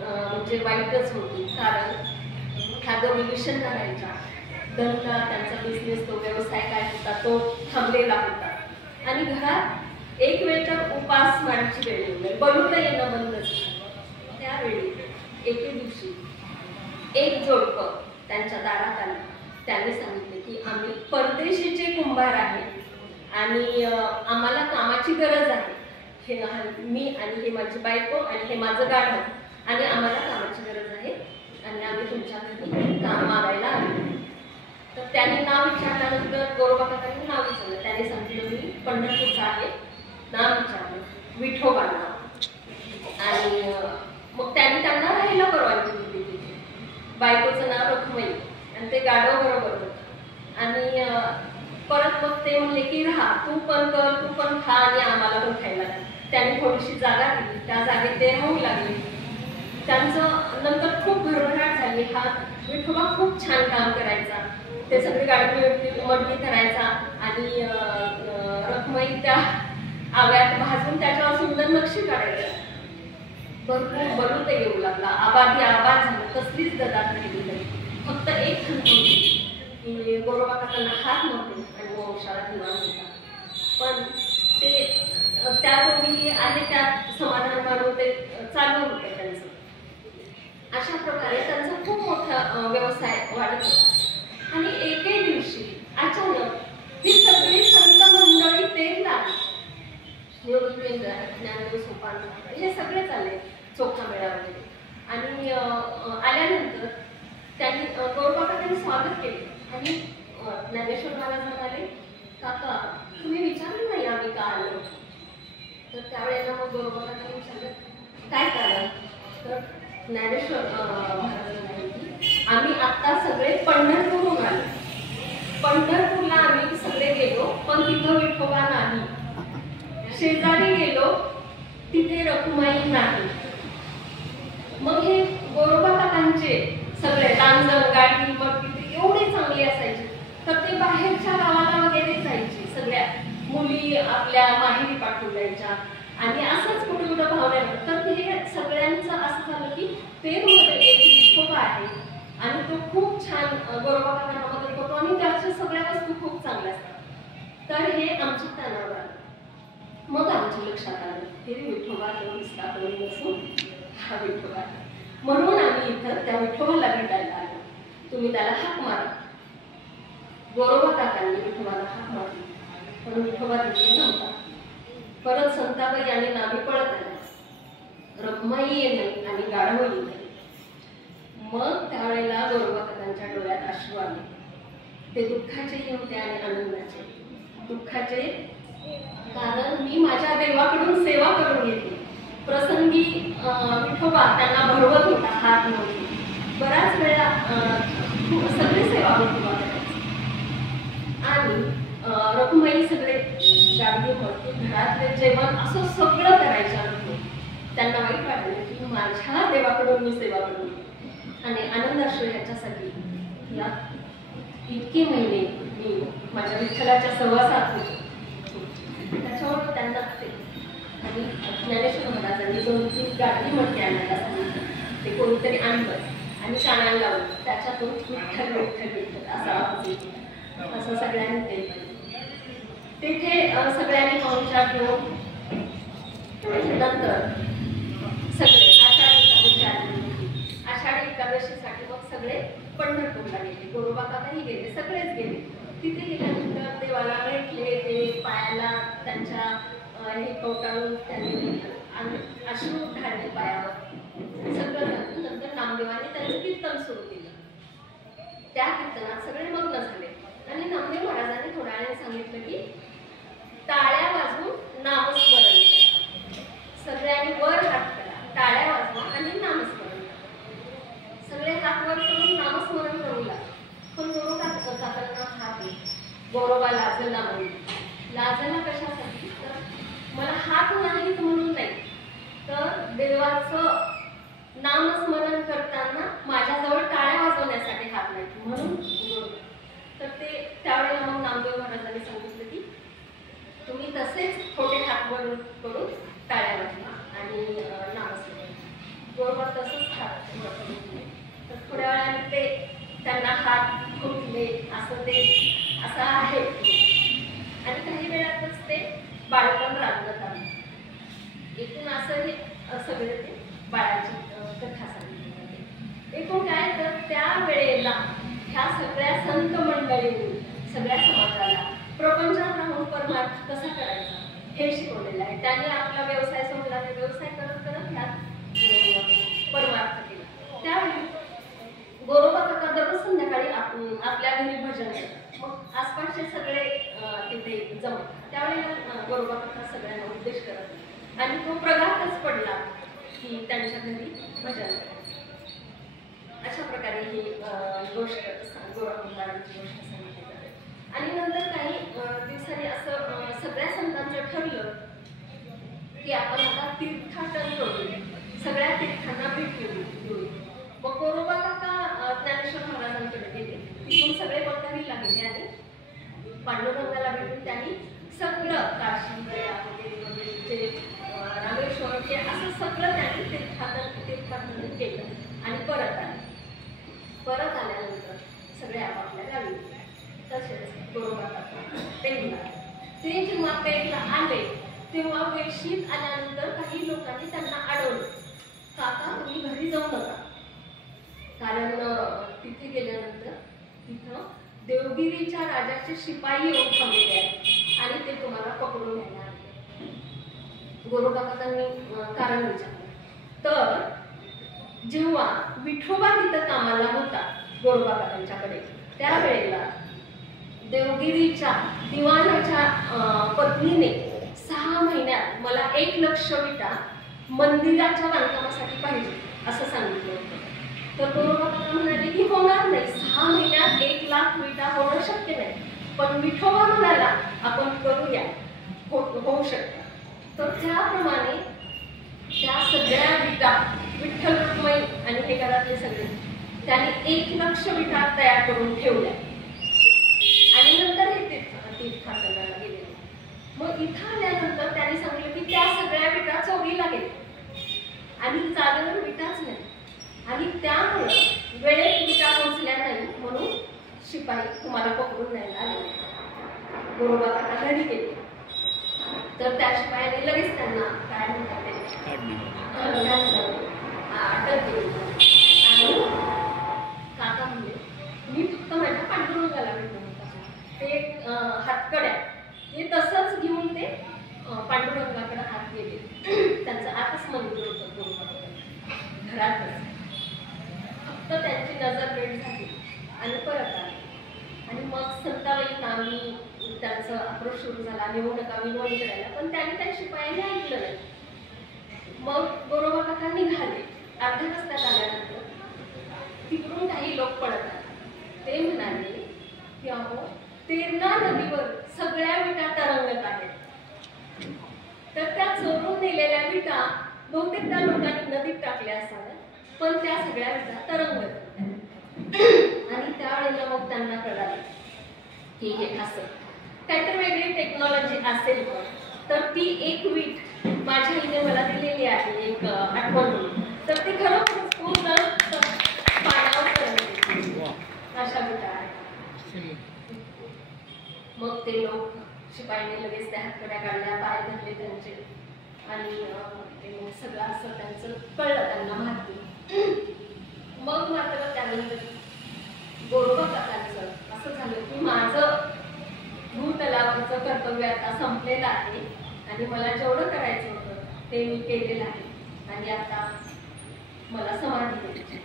म्हणजे वाईटच होती, कारण ह्या दोन्ही मिशन करायच्या, धंदा त्यांचा बिझनेस तो व्यवसाय काय होता तो थांबलेला होता आणि घरात एक वेळ तर उपास मांडची वेळ येऊन बलून येणं बंदच. त्यावेळी एके दिवशी एक जोडपं त्यांच्या दारात आलं. त्यांनी सांगितले की आम्ही परदेशीचे कुंभार आहे आणि आम्हाला कामाची गरज आहे. हे मी आणि हे माझी बायको आणि हे माझं गाढव आणि आम्हाला कामाची गरज आहे आणि आम्ही तुमच्याकडे काम मागायला आलो. तर त्यांनी नाव विचारल्यानंतर गोरोबा काकांनी नाव विचारलं. त्यांनी सांगितलं मी पंढरपूरचा आहे. नाव विचारलं विठोबा नाव, आणि मग त्यांनी त्यांना राहायला परवानगी दिली. बायकोचं नाव रखुमाई आणि ते गाढव बरोबर होतं. आणि परत मग ते म्हणले की राहा, तू पण कर, तू पण खा आणि आम्हाला पण खायला लागेल. त्यांनी थोडीशी जागा दिली, त्या जागेत ते राहू लागले. त्यांचं नंतर खूप भरभराट झाली. हा विठोबा खूप छान काम करायचा, ते सगळे गाडगी मडकी करायचा आणि रखुमाई त्या आव्यात भाजून त्याच्यावर सुंदर नक्षी काढायचा. भरपूर बलूत येऊ लागला, आबादी आबाद झालं, कसलीच गदार राहिली नाही. फक्त एक खंत होती की गोरोबा काकांना हात नव्हते आणि वंशाला दिवा होता. पण ते त्या दोघी आहे त्यात समाधान मानून ते चालू होते त्यांचं. अशा प्रकारे त्यांचा खूप मोठा व्यवसाय वाढत होता. आणि एके दिवशी अचानक ही सगळी संत मंडळी तेल लागली. ज्ञानदेव सोपान हे सगळे चालले, चोखा मेळा वगैरे. आणि आल्यानंतर त्यांनी गोरोबा काकांनी स्वागत केले आणि ज्ञानेश्वर महाराज म्हणाले, काका तुम्ही विचारलं नाही आम्ही का आलो. तर त्यावेळेला मग गोरोबा काकांनी विचारलं काय कारण. तर ज्ञानेश्वर महाराज म्हणाले की आम्ही आता सगळे पंढरपूरहून आलो. पंढरपूरला आम्ही सगळे गेलो पण तिथं विठोबा नाही. शेजारी गेलो तिथे रखुमाई नाही. मग हे गोरोबा काकांचे सगळे रांजण गाडी मडकी एवढे चांगले असायचे तर ते बाहेरच्या गावाला वगैरे जायचे. सगळ्या मुली आपल्या माहेरी पाठवून द्यायच्या आणि असंच कुठे कुठं भावना. तर हे सगळ्यांचं असं झालं की ते एक विठोबा आहे आणि तो खूप छान गोरोबा काकांना मदत करतो आणि त्याच्या सगळ्या वस्तू खूप चांगल्या असतात. तर हे आमच्या कानावर आलं. मग आमच्या लक्षात आलं हे विठोबा दिसता करून बसून हा विठोबा, म्हणून आम्ही इथं त्या विठोबाला भेटायला आलो. तुम्ही त्याला हाक मारा. गोरोबा काकांनी विठोबाला हाक मारली पण विठोबा दिसला नव्हता. परत संताबाई आणि नाभी पळत आल्या. रखुमाई येणे आणि गाढवही नाही. मग त्यावेळेला गोरोबा काकांच्या डोळ्यात अश्रू आले. ते दुःखाचेही होते आणि आनंदाचे. दुःखाचे कारण मी माझ्या देवाकडून सेवा करून घेतली. प्रसंगी विठोबा त्यांना भरवत होता हात नव्हते. बऱ्याच वेळा सगळी सेवा विठोबा करायची आणि रखुमाई सगळे गाडी म्हणते घरातले जेवण असं सगळं करायचं. त्यांना वाईट वाटलं की माझ्या देवाकडून मी सेवा करून आणि आनंद अश्रू याच्यासाठी या इतके महिने मी माझ्या विठ्ठलाच्या सहवासात होते, त्याच्यामुळे त्यांना आणि ज्ञानेश्वर महाराजांनी 2-3 गाठी म्हटले आणायला सांगितलं, ते कोणीतरी आणलं आणि कानाला लावलं, त्याच्यातून विठ्ठल विठ्ठल विठ्ठल असा आवाज येतो. असं सगळ्यांनी ते तिथे सगळ्यांनी पाहुणचार घेऊन नंतर सगळे आषाढी एकादशीसाठी मग सगळे पंढरपूरला गेले, गोरोबा काकाही गेले, सगळेच गेले. तिथे गेल्यानंतर देवाला भेटले, ते पायाला त्यांच्या हे कवटाळून त्यांनी अश्रू ढाळले पायावर, सगळं झालं. नंतर नामदेवाने त्यांचं कीर्तन सुरू केलं. त्या कीर्तनात सगळे मग्न झाले आणि नामदेव महाराजांनी थोड्या वेळाने सांगितलं की टाळ्या वाजवून नामस्मरण करा. सगळ्यांनी वर हात करा, टाळ्या वाजवा आणि नामस्मरण करा. सगळे हात वर करून नामस्मरण करू लागले. पण गोरोबा काकांना हात येईल, गोरोबा लाजला म्हणून. लाजला कशासाठी? तर मला हात नाहीत म्हणून नाही, तर देवाचं नामस्मरण करताना माझ्याजवळ टाळ्या वाजवण्यासाठी हात नाही म्हणून. तर ते त्यावेळेला मग नामदेव महाराजांनी सांगितलं की तुम्ही तसेच छोटे हात वर करून टाळ्या वाजवा आणि नामस्मरण. गोरोबा तसंच हात वर. तर थोड्या वेळाने ते त्यांना हात फुटले असं आहे. आणि काही वेळातच ते बाळपण रांगत आलं. एकूण असं हे सगळे ते बाळाची कथा सांगितली जाते. एकूण काय तर त्या वेळेला ह्या सगळ्या संत मंडळींनी सगळ्या समाजाला प्रपंचात राहून परमार्थ कसा करायचा हे शिकवलेलं आहे. त्यांनी आपला व्यवसाय सोडला, ते व्यवसाय करत करत ह्यात परमार्थ केला. त्यावेळी गोरोबा काका दररोज संध्याकाळी आपल्या घरी भजन करतात. मग आसपासचे सगळे तिथे जमत. त्यावेळेला गोरोबा काका सगळ्यांना उपदेश करत आणि तो प्रघातच पडला की त्यांच्या घरी भजन करायचं. अशा प्रकारे ही गोष्ट गोरोबांची गोष्ट सांगितली जाते. आणि नंतर काही दिवसांनी असं सगळ्या संतांचं ठरलं की आपण आता तीर्थाटन करूया, सगळ्या तीर्थांना भेट देऊ. मग गोरोबा काका ज्ञानेश्वर महाराजांकडे गेले, तिथून सगळे पंढरीला गेले आणि पांडुरंगाला भेटून त्यांनी सगळं काशी वगैरे रामेश्वर हे असं सगळं त्यांनी तीर्थाटन केलं आणि परत आले. परत आल्यानंतर सगळे आपापल्या गावी. तसेच गोरोबा काका पेनला, ते जेव्हा पेनला आले तेव्हा वेशीत आल्यानंतर काही लोकांनी त्यांना अडवलं, काका तुम्ही घरी जाऊ नका, कारण तिथे गेल्यानंतर तिथं देवगिरीच्या राजाचे शिपाई येऊन थांबलेले आहेत आणि ते तुम्हाला पकडून न्यायला आले. गोरोबा काकांनी कारण विचारलं. तर जेव्हा विठोबा तिथं कामाला होता गोरोबा काकांच्याकडे, त्यावेळेला देवगिरीच्या दिवाणाच्या पत्नीने 6 महिन्यात मला 1 लक्ष विटा मंदिराच्या बांधकामासाठी पाहिजे असं सांगितलं होतं. तर गोरोबा काका म्हणाले की होणार नाही, 6 महिन्यात 1 लाख विटा होणं शक्य नाही, पण विठोबा म्हणाला आपण करूया, होऊ शकतं. तर त्याप्रमाणे त्या सगळ्या विटा विठ्ठल रुक्माई आणि हे घरातले सगळे त्यांनी 1 लक्ष विटा तयार करून ठेवल्या आणि नंतर हे तीर्थाटनाला गेले. मग इथं आल्यानंतर त्यांनी सांगितलं की त्या सगळ्या विटा चोरीला गेल्या आणि जागेवर विटाच नाही आणि त्यामुळे वेळेत विटा पोहोचल्या नाही म्हणून शिपाई तुम्हाला पकडून न्यायला आले. गोरोबा काका घरी गेले तर त्या शिपायाने लगेच त्यांना काय म्हणतात अटक केली आणि काका म्हणले मी फक्त माझ्या पांडुरंगाला भेटलो होता. ते हातकड्या ते तसंच घेऊन ते पांडुरंगाकडे हात गेले. त्यांचं आतच मंदिर होतं गोरोबा काका घरातच. फक्त त्यांची नजर भेट झाली आणि परत आले. आणि मग संताबाईंना मी त्यांचं आक्रोश सुरू झाला, नेऊ नका विनवणी करायला, पण त्यांनी त्या शिपायांनी ऐकलं नाही. मग गोरोबा काका निघाले. अर्ध्या रस्त्यात आल्यानंतर तिकडून काही लोक पडत आले. ते म्हणाले की अहो तेरणा नदीवर सगळ्या विटा तरंगत आहेत. तर त्या चोरून नेलेल्या विटा बहुतेक त्या लोकांनी नदीत टाकल्या असाव्या पण त्या सगळ्या विटा तरंगत होत्या. आणि त्यावेळेला मग त्यांना कळालं की हे असं काहीतरी वेगळी टेक्नॉलॉजी असेल. तर ती एक वीट माझ्या इथे मला दिलेली आहे एक आठवण म्हणून. तर ती खरोखरच पूर्ण पाण्यावर तरंगते अशा विटा आहेत. मग ते लोक शिपाईने लगेच त्या हातकड्या काढल्या, पाय धरले त्यांचे आणि ते सगळं असं त्यांचं कळलं त्यांना माहिती. मग मात्र त्यानंतर गोरोबा काकांचं असं झालं की माझं भूतलावरचं कर्तव्य आता संपलेलं आहे आणि मला जेवढं करायचं होतं ते मी केलेलं आहे आणि आता मला समाधी द्यायची.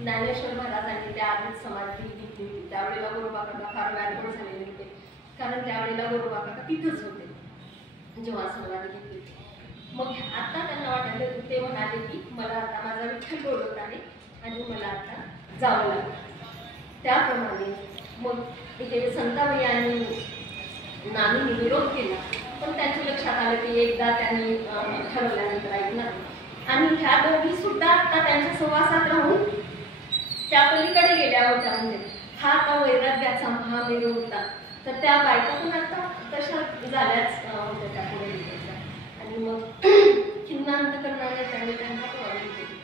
ज्ञानेश्वर महाराजांनी त्या आधीच समाधी घेतली होती. त्यावेळेला गोरोबा काका फार व्याकुळ झालेले होते, कारण त्यावेळेला गोरोबा काका तिथंच होते जेव्हा समाधी घेतली. मग आता त्यांना वाटायला ते म्हणाले की मला आता माझा विठ्ठल बोलवत आहे आणि मला आता जावं लागेल. त्याप्रमाणे मग हे संताबाई आणि नानीने विरोध केला, पण त्यांच्या लक्षात आलं की एकदा त्यांनी ठरवल्यानंतर ऐकणार. आणि ह्या दोघी सुद्धा आता त्यांच्या सहवासात राहून त्या पलीकडे गेल्या होत्या. म्हणजे हा आता वैराग्याचा महामेरू होता. तर त्या बायका पण आता तशा झाल्याच होत्या त्या पुढे गेल्याच्या. आणि मग खिन्नांत करणारे त्यांनी त्यांना प्रवाहित केली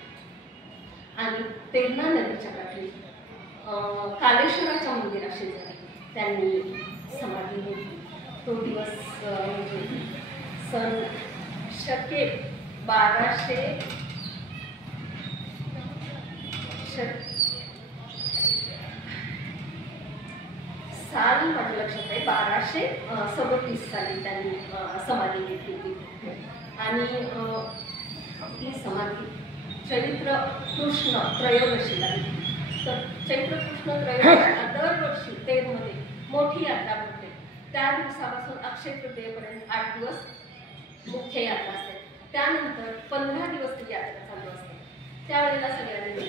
आणि तेरणा नदीच्या काठी कालेश्वराच्या मंदिराशी त्यांनी समाधी घेतली. तो दिवस म्हणजे सन शके 1200 साल माझ्या लक्षात आहे 1237 साली त्यांनी समाधी घेतली होती. आणि ती समाधी चैत्र कृष्ण त्रयोदशीला. तर चैत्र कृष्ण त्रयोदशीला दरवर्षी तेरमध्ये मोठी यात्रा भरते. त्या दिवसापासून अक्षय तृतीयेपर्यंत 8 दिवस मुख्य यात्रा असते. त्यानंतर 15 दिवस ती यात्रा चालू असते. त्यावेळेला सगळ्यांनी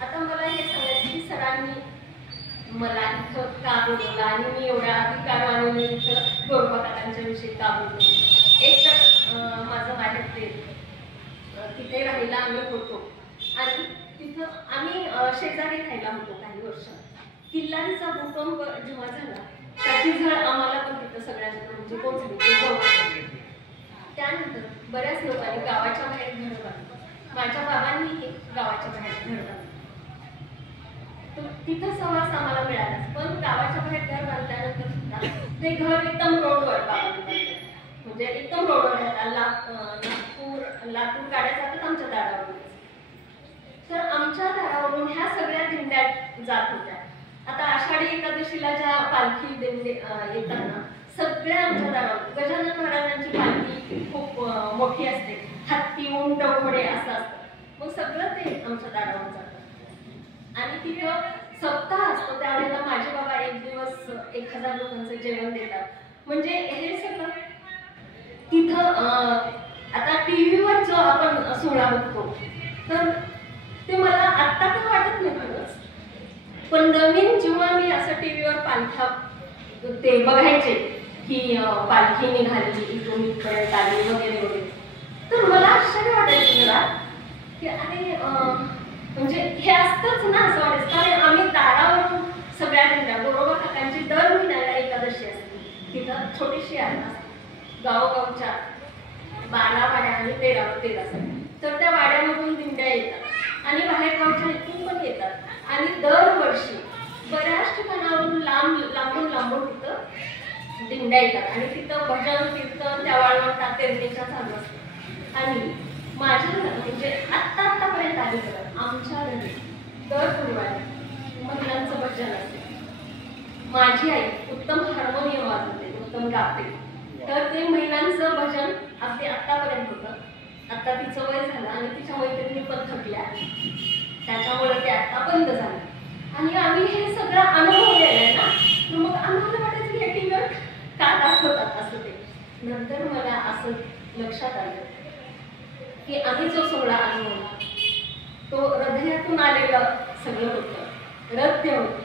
आता मला हे सांगायचं की सरांनी मला इथं का बोलवलं आणि मी एवढ्या अधिकारवाणी इथं गोरोबा काकांच्या विषयी का बोलतो. एक तर माझं माहेर ते तिथे राहायला आम्ही होतो आणि तिथं आम्ही शेजारी राहायला होतो काही वर्ष. किल्लारीचा भूकंप जेव्हा झाला त्याची झळ आम्हाला पण तिथं सगळ्यांना म्हणजे पोहोचली. त्यानंतर बऱ्याच लोकांनी गावाच्या बाहेर घर बांधलं. माझ्या बाबांनीही गावाच्या बाहेर घर बांधलं. तिथं सहवास आम्हाला मिळाला. पण गावाच्या बाहेर घर बांधल्यानंतर सुद्धा ते घर एकदम रोडवर बांधलं. म्हणजे एकदम रोडवर राहतात. लातूर गाड्या जातात आमच्या दारावरून. तर आमच्या दारावरून ह्या सगळ्या दिंड्या जात होत्या. आता आषाढी एकादशीला ज्या पालखी दिंडे येतात ना, सगळ्या आमच्या दारावर गजानन महाराजांची पालखी खूप मोठी असते. हत्ती उंट घोडे असं असतं. मग सगळं ते आमच्या दारावर जातं. आणि तिथं सप्ताह असतो. त्यावेळेला माझे बाबा एक दिवस 1000 लोकांचं जेवण देतात. म्हणजे हे सगळं तिथं आता टीव्हीवर जो आपण सोहळा बघतो तर ते मला आत्ता तर वाटत नाही खरंच. पण नवीन जेव्हा मी असं टीव्हीवर पालख्या ते बघायचे की पालखी निघाली इथून इथपर्यंत आली वगैरे वगैरे, तर मला आश्चर्य वाटायचं जरा की अरे म्हणजे हे असतंच ना असं वाटायचं. कारण आम्ही दारावरून सगळ्या दिंड्या गोरोबा काकांची दर महिन्याला एकादशी असते. तिथं छोटीशी यात्रा असते. गावोगावच्या 12 वाड्या आणि 13 असतात. तर त्या वाड्यामधून दिंड्या येतात आणि बाहेर गावच्या इथून पण येतात. आणि दरवर्षी बऱ्याच ठिकाणावरून लांबून तिथं दिंड्या येतात आणि तिथं भजन कीर्तन त्या वाळवंटात तेरणीच्या चालू असतं. आणि माझ्या म्हणजे आत्तापर्यंत आली तर आमच्या घरी दर गुरुवारी महिलांचं भजन असते. माझी आई उत्तम हार्मोनियम वाजवते, उत्तम गाते. तर ते महिलांचं भजन अगदी आत्तापर्यंत होतं. आता तिचं वय झालं आणि तिच्या मैत्रिणी पण थकल्या, त्याच्यामुळे ते आता बंद झालं. आणि आम्ही हे सगळं अनुभवलेलं ना, तर मग आम्हाला वाटायचं की हे टीव्हीवर का दाखवतात असं. ते नंतर मला असं लक्षात आलं की आम्ही जो सोहळा अनुभवला तो हृदयातून आलेलं सगळं होतं, हृदय होतं.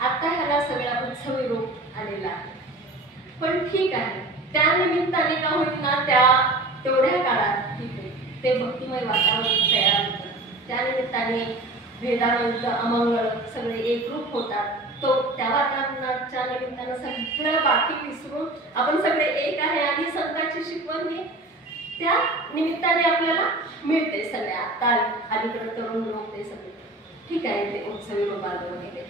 आता ह्याला सगळा उत्सवी रूप आलेला आहे. पण ठीक आहे, त्या निमित्ताने का होईना त्या तेवढ्या काळात तिथे ते भक्तिमय वातावरण तयार होतं. त्यानिमित्ताने भेदानंत अमंगळ सगळे एकरूप होतात. तो त्या वातावरणाच्या निमित्तानं सगळं बाकी विसरून आपण सगळे एक आहे आणि संतांची शिकवण ही त्या निमित्ताने आपल्याला मिळते. सगळ्या आता अलीकडे तरुण लोक ते सगळे ठीक आहे ते उत्सवी बाल वगैरे.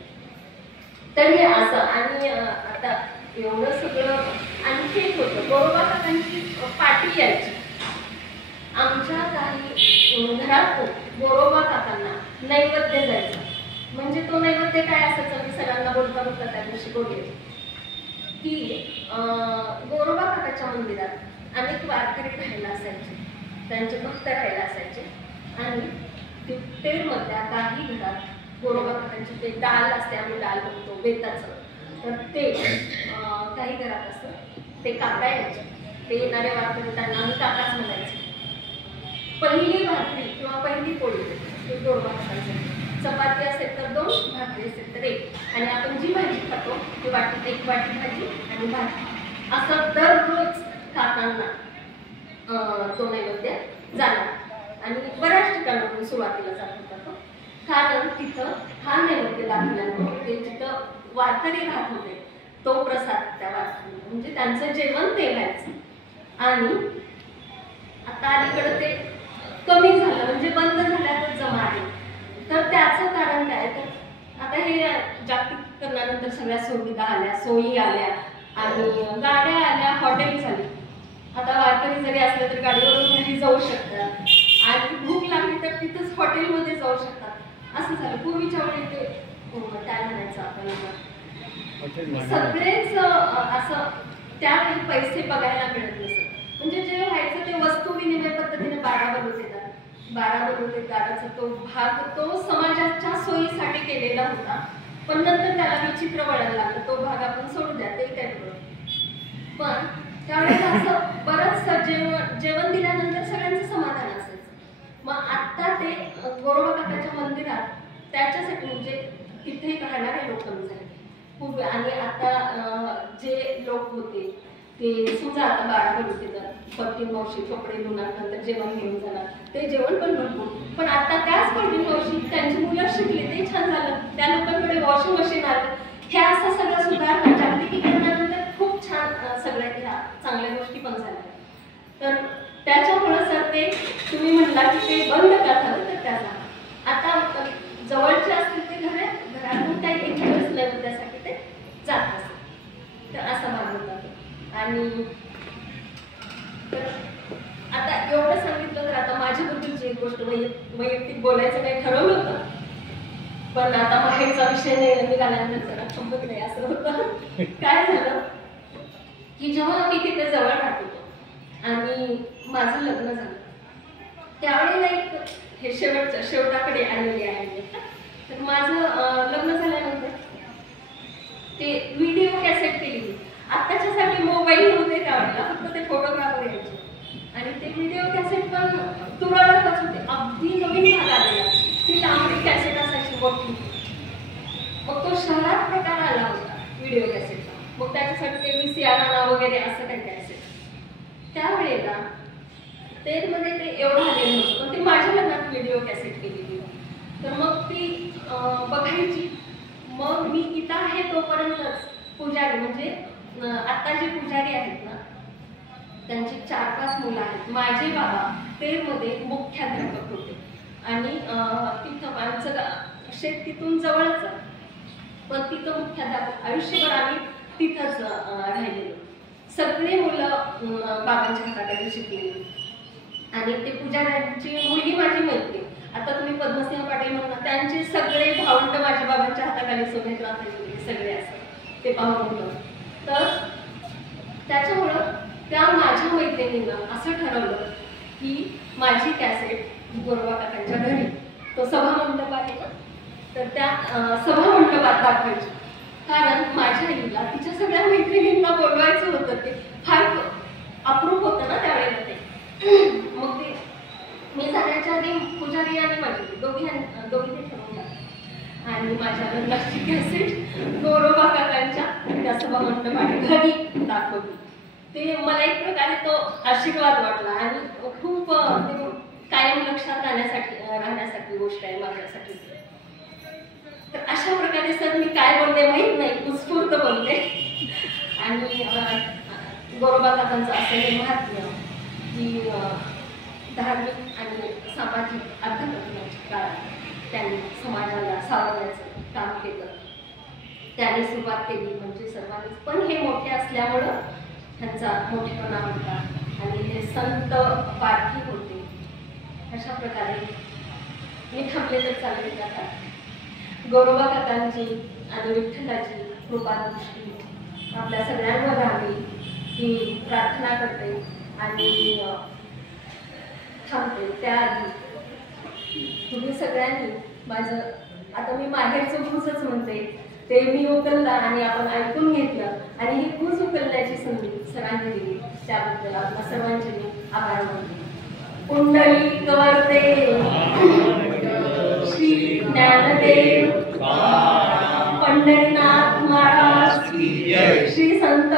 तर हे असं आणि आता एवढं सगळं आणखी एक होतं. गोरोबा काकांची पाठी यायची आमच्या काही घरात. गोरोबा काकांना नैवेद्य जायचं. म्हणजे तो नैवेद्य काय असायचं मी सगळ्यांना बोलता बोलता त्या दिवशी बोलले की गोरोबा काकाच्या मंदिरात अनेक वारकरी राहायला असायचे, त्यांचे भक्त राहायला असायचे आणि तेरमधल्या काही घरात गोरोबा काकांची ते डाल असते, आम्ही डाल म्हणतो बेताचं, तर ते काही घरात असतं ते काका यायचे. ते येणारे वारकरी त्यांना आम्ही काकाच म्हणायचे. पहिली भाकरी किंवा पहिली पोळी ते गोरोबा काकांसाठी. चपाती असेल तर 2, भाकरी असेल तर 1 आणि आपण जी भाजी खातो ती वाटीत 1 वाटी भाजी आणि भात असं दररोज काकांना तो नैवेद्य जाणार. आणि बऱ्याच ठिकाणातून सुरुवातीला जात होता तो, कारण तिथं हा नैवेद्य लागल्यामुळे ते जिथं वारकरी राहत होते तो प्रसाद त्या वारकरी म्हणजे त्यांचं जेवण ते व्हायचं. आणि आता अलीकडे ते कमी झालं म्हणजे बंद झाल्यातच जमा आहे. तर त्याचं कारण काय तर आता हे जागतिकीकरणानंतर सगळ्या सुविधा आल्या, सोयी आल्या आणि गाड्या आल्या, हॉटेल झाली. आता वारकरी जरी असले तर गाडीवरून घरी जाऊ शकतात आणि भूक लागली तर तिथंच हॉटेलमध्ये जाऊ शकतात. असं झालं. पूर्वीच्या वेळी ते काय म्हणायचं आपल्याला सगळेच असं त्यावेळी पैसे बघायला मिळत नसत. म्हणजे जे व्हायचं ते वस्तू विनिमय पद्धतीने बारा बरोबर गाडाचा तो भाग तो समाजाच्या सोयीसाठी केलेला होता. पण नंतर त्याला विचित्र वळण लागलं. तो भाग आपण सोडू द्या, ते काय बरोबर. पण त्यावेळेस असं बरंच जेवण दिल्यानंतर सगळ्यांचं समाधान असायचं. मग आता ते गोरोबा काकाच्या मंदिरात त्याच्यासाठी म्हणजे तिथे राहणारे लोक कमी झाले पूर्वी. आणि आता जे लोक होते ते समजा आता 12 होते तर पट्टी मावशी कपडे धुणार नंतर जेवण घेऊन जाणार, ते जेवण पण भरपूर. पण आता त्याच पट्टी मावशी त्यांची मुलं शिकली ते छान झालं, त्या लोकांकडे वॉशिंग मशीन आलं. हे असं सगळं सुधारणा जागतिकीकरणानंतर खूप छान सगळ्या ह्या चांगल्या गोष्टी पण झाल्या. तर त्याच्यामुळं सर ते तुम्ही म्हणला की ते बंद करतात तर त्याचा आता जवळचे असतील ते घरातून काही एक दिवस नाही त्यासाठी ते जात असत. तर असा भाग होता. आणि आता एवढं सांगितलं तर आता माझ्याबद्दलची एक गोष्ट वैयक्तिक बोलायचं काही ठरवलं होतं, पण आता माहेरचा विषय नाही निघाल्यानंतर जरा संपत नाही असं होतं. काय झालं की जेव्हा आम्ही तिथे जवळ राहत होतो आणि माझं लग्न झालं त्यावेळेला एक हे शेवटाकडे आलेले आहे. तर माझं लग्न झाल्यानंतर ते व्हिडिओ कॅसेट केली. आत्ताच्यासाठी मोबाईल नव्हते त्यावेळेला, फक्त ते फोटोग्राफर यायचे आणि ते व्हिडिओ कॅसेट पण तुरळकच होते. अगदी नवीन भाग आलेला ती लांबडी कॅसेट असायची मोठी. मग तो शहरात प्रकार आला होता व्हिडिओ कॅसेटचा. मग त्याच्यासाठी ते VCR आणा वगैरे असं काही कॅसेट. त्यावेळेला तेरमध्ये ते एवढं आलेलं होतं, पण ते माझ्या लग्नात व्हिडिओ कॅसेट केलेली. तर मग ती बघायची. मग मी इथं आहे तोपर्यंतच पुजारी म्हणजे आता जे पुजारी आहेत ना त्यांची 4-5 मुलं आहेत. माझे बाबा तेरमध्ये मुख्याध्यापक होते आणि तिथं आमचं शेत तिथून जवळच, पण तिथं मुख्याध्यापक आयुष्यभर आम्ही तिथंच राहिलेलो. सगळे मुलं बाबांच्या हाताखाली शिकलेली आणि ते पुजाऱ्यांची मुलगी माझी मैत्री. आता तुम्ही पद्मसिंह पाटील म्हणता त्यांचे सगळे भावंड माझ्या बाबांच्या हाताखाली सोबत राहते सगळे असं ते पाहून. तर त्याच्यामुळं त्या माझ्या मैत्रिणीनं असं ठरवलं की माझी कॅसेट गोरोबा काकांच्या घरी तो सभामंडप आहे ना तर त्या सभामंडपात दाखवायची. कारण माझ्या आईला तिच्या सगळ्या मैत्रिणींना बोलवायचं होतं. ते फार अप्रूप होतं ना त्यावेळेला ते. मग ते मी जाण्याच्या आधी पुजारी आणि माझी दोघी ते ठरवून आणि माझ्या लग्नाची कॅसेट गोरोबा काकांच्या त्या सभामंडपाने घरी दाखवली. ते मला एक प्रकारे तो आशीर्वाद वाटला आणि खूप कायम लक्षात राहण्यासाठी चांगली गोष्ट आहे माझ्यासाठी. तर अशा प्रकारे सर मी काय बोलते माहीत नाही, उत्स्फूर्त बोलते. आणि गोरोबा काकांचं असं हे महात्म्य की धार्मिक आणि सामाजिक अध्यात्माच्या काळात त्यांनी समाजाला सावरण्याचं काम केलं. त्यांनी सुरुवात केली म्हणजे सर्वांनीच, पण हे मोठे असल्यामुळं त्यांचा मोठेपणा होता आणि हे संत पाठी होते. अशा प्रकारे मी थांबले तर चालेल काका. गोरोबा काकांची आणि विठ्ठलाची कृपादृष्टी आपल्या सगळ्यांवर राहावी ही प्रार्थना करते आणि थांबते. त्याआधी तुम्ही सगळ्यांनी माझं, आता मी माहेरचं गुजच म्हणते, ते मी उकलला आणि आपण ऐकून घेतलं आणि ही गुज उकलण्याची संधी सरांनी दिली, त्याबद्दल आपल्या सर्वांचे मी आभार मानते. पुंडलिक वरदे श्री ज्ञानदेव पंढरीनाथ महाराज, श्री संत